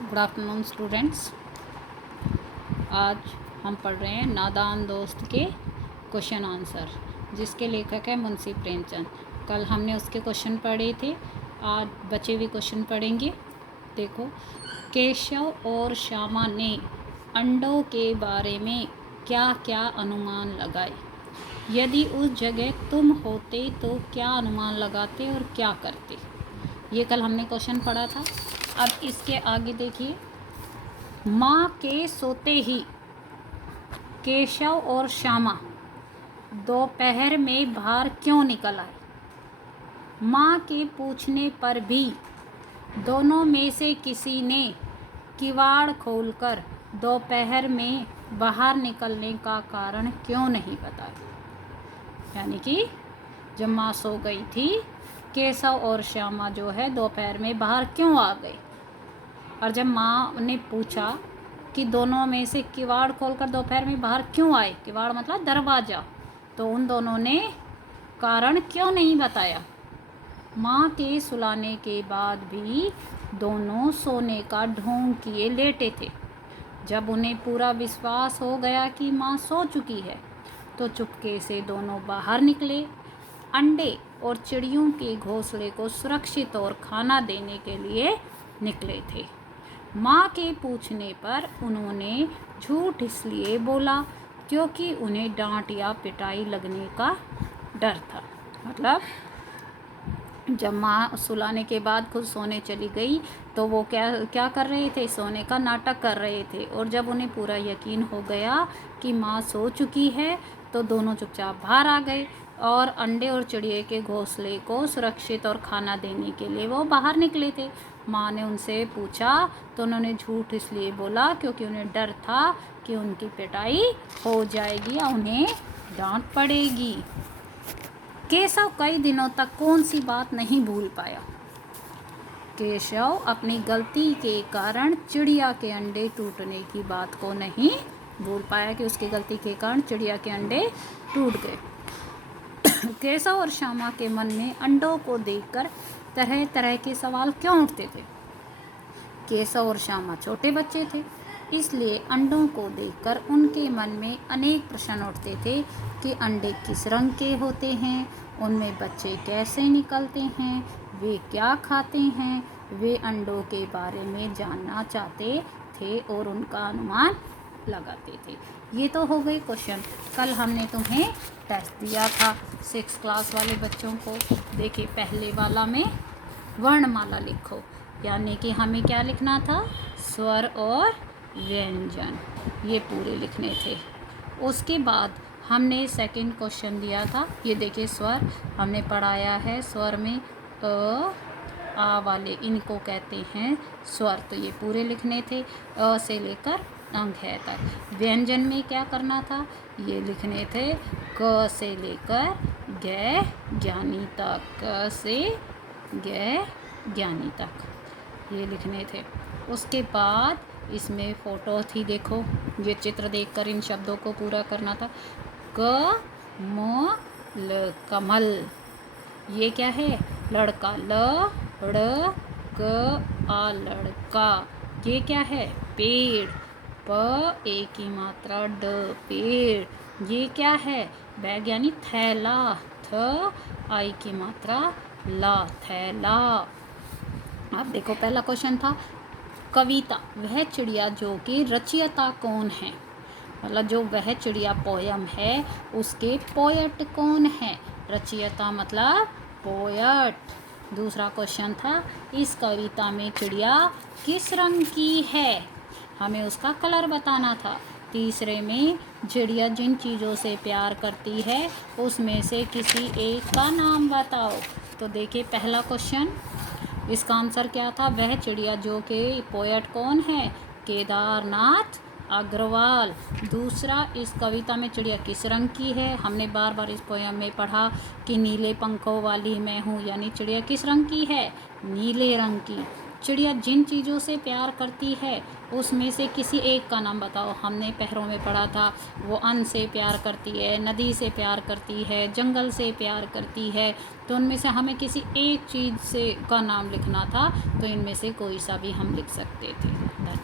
Good afternoon students. आज हम पढ़ रहे हैं नादान दोस्त के क्वेश्चन आंसर, जिसके लेखक है मुंशी प्रेमचंद। कल हमने उसके क्वेश्चन पढ़े थे, आज बचे हुए क्वेश्चन पढ़ेंगे। देखो, केशव और श्यामा ने अंडों के बारे में क्या क्या अनुमान लगाए। यदि उस जगह तुम होते तो क्या अनुमान लगाते और क्या करते। ये कल हमने क्वेश्चन पढ़ा था। अब इसके आगे देखिए, माँ के सोते ही केशव और श्यामा दोपहर में बाहर क्यों निकल आए। माँ के पूछने पर भी दोनों में से किसी ने किवाड़ खोलकर दोपहर में बाहर निकलने का कारण क्यों नहीं बताया। यानी कि जब माँ सो गई थी, केशव और श्यामा जो है दोपहर में बाहर क्यों आ गए। और जब माँ ने पूछा कि दोनों में से किवाड़ खोलकर दोपहर में बाहर क्यों आए, किवाड़ मतलब दरवाज़ा, तो उन दोनों ने कारण क्यों नहीं बताया। माँ के सुलाने के बाद भी दोनों सोने का ढोंग किए लेटे थे। जब उन्हें पूरा विश्वास हो गया कि माँ सो चुकी है, तो चुपके से दोनों बाहर निकले। अंडे और चिड़ियों के घोंसले को सुरक्षित और खाना देने के लिए निकले थे। माँ के पूछने पर उन्होंने झूठ इसलिए बोला क्योंकि उन्हें डांट या पिटाई लगने का डर था। मतलब जब माँ सुलाने के बाद खुद सोने चली गई तो वो क्या कर रहे थे, सोने का नाटक कर रहे थे। और जब उन्हें पूरा यकीन हो गया कि माँ सो चुकी है, तो दोनों चुपचाप बाहर आ गए और अंडे और चिड़िए के घोंसले को सुरक्षित और खाना देने के लिए वो बाहर निकले थे। माँ ने उनसे पूछा तो उन्होंने झूठ इसलिए बोला क्योंकि उन्हें डर था कि उनकी पिटाई हो जाएगी या उन्हें डांट पड़ेगी। केशव कई दिनों तक कौन सी बात नहीं भूल पाया। केशव अपनी गलती के कारण चिड़िया के अंडे टूटने की बात को नहीं भूल पाया कि उसकी गलती के कारण चिड़िया के अंडे टूट गए। केशव और श्यामा के मन में अंडों को देखकर तरह तरह के सवाल क्यों उठते थे। केशव और श्यामा छोटे बच्चे थे, इसलिए अंडों को देखकर उनके मन में अनेक प्रश्न उठते थे कि अंडे किस रंग के होते हैं, उनमें बच्चे कैसे निकलते हैं, वे क्या खाते हैं। वे अंडों के बारे में जानना चाहते थे और उनका अनुमान लगाते थे। ये तो हो गए क्वेश्चन। कल हमने तुम्हें टेस्ट दिया था 6 क्लास वाले बच्चों को। देखिए, पहले वाला में वर्णमाला लिखो, यानी कि हमें क्या लिखना था, स्वर और व्यंजन, ये पूरे लिखने थे। उसके बाद हमने सेकंड क्वेश्चन दिया था, ये देखिए स्वर हमने पढ़ाया है। स्वर में अ आ वाले इनको कहते हैं स्वर, तो ये पूरे लिखने थे अ से लेकर अंक है तक। व्यंजन में क्या करना था, ये लिखने थे क से लेकर ग ज्ञानी तक, क से ग ज्ञानी तक, ये लिखने थे। उसके बाद इसमें फ़ोटो थी, देखो ये चित्र देखकर इन शब्दों को पूरा करना था। क म ल कमल, ये क्या है, लड़का, ल ड़ क आ लड़का। ये क्या है, पेड़, प ए की मात्रा ड पेड़। ये क्या है, बैग यानी थैला, थ आई की मात्रा ला थैला। अब देखो, पहला क्वेश्चन था कविता, वह चिड़िया जो कि रचयिता कौन है। मतलब जो वह चिड़िया पोयम है उसके पोएट कौन है। रचयिता मतलब पोएट। दूसरा क्वेश्चन था इस कविता में चिड़िया किस रंग की है, हमें उसका कलर बताना था। तीसरे में चिड़िया जिन चीज़ों से प्यार करती है उसमें से किसी एक का नाम बताओ। तो देखिए, पहला क्वेश्चन, इसका आंसर क्या था, वह चिड़िया जो कि पोएट कौन है, केदारनाथ अग्रवाल। दूसरा, इस कविता में चिड़िया किस रंग की है, हमने बार बार इस पोयम में पढ़ा कि नीले पंखों वाली मैं हूँ, यानी चिड़िया किस रंग की है, नीले रंग की। चिड़िया जिन चीज़ों से प्यार करती है उसमें से किसी एक का नाम बताओ। हमने पहरों में पढ़ा था, वो अन्न से प्यार करती है, नदी से प्यार करती है, जंगल से प्यार करती है। तो उनमें से हमें किसी एक चीज़ से का नाम लिखना था, तो इनमें से कोई सा भी हम लिख सकते थे।